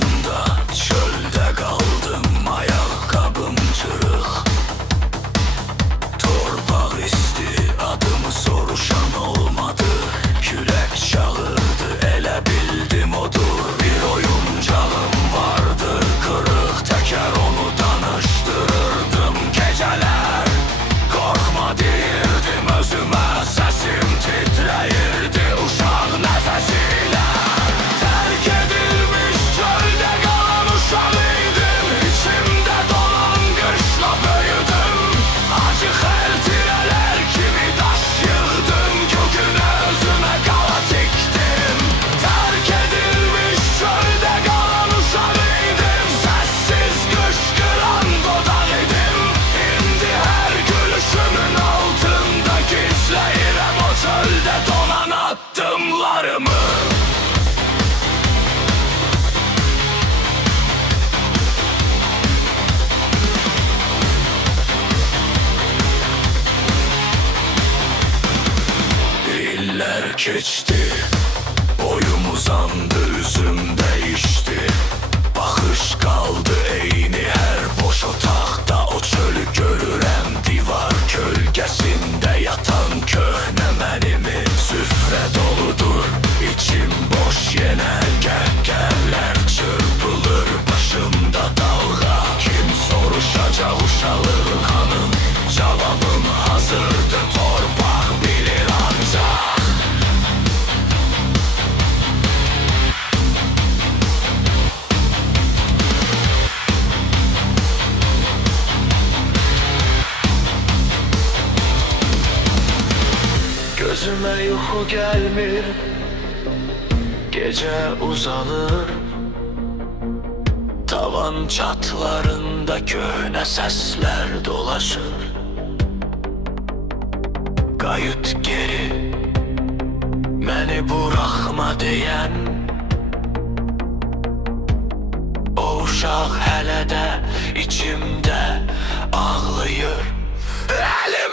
başında çölde kaldım, ayakkabım çırık. Torpaq isti, adımı soruşan olmadı. Külək çağırdı, elə bildim odur. Bir oyuncağım vardı, kırık teker, onu danıştırırdım geceler. Korkma deyirdim özümə, səsim titrəyirdi uşaq nəfəsilə. Tərk edilmiş çöldə qalan uşaq idim, içimdə dolan qışla böyüdüm. Acı xəltirələr kimi daş yığdım, kökünə özümə qala tikdim. Tərk edilmiş çöldə qalan uşaq idim, səssiz qışqıran dodaq idim. İndi hər gülüşümün altında gizləyirəm o çöldə donan addımlarımı. İllər keçdi, boyum uzandı, üzüm değişti. Baxış qaldı eyni hər boş otaqda, o çölü görürəm divar kölgəsində yatan köhnə mənimi. Süfrə doludur, içim boş yenə, qəhqəhlər çırpılır başımda dalğa. Kim soruşacaq uşağın hanım, cavabım hazırdı, torpaq bilir ancaq. Gözüme yuxu gelmir, gece uzanır. Tavan çatlarında köhnə səslər dolaşır. Qayıt geri, məni buraxma deyən o uşaq hələ də içimdə ağlayır. Əlim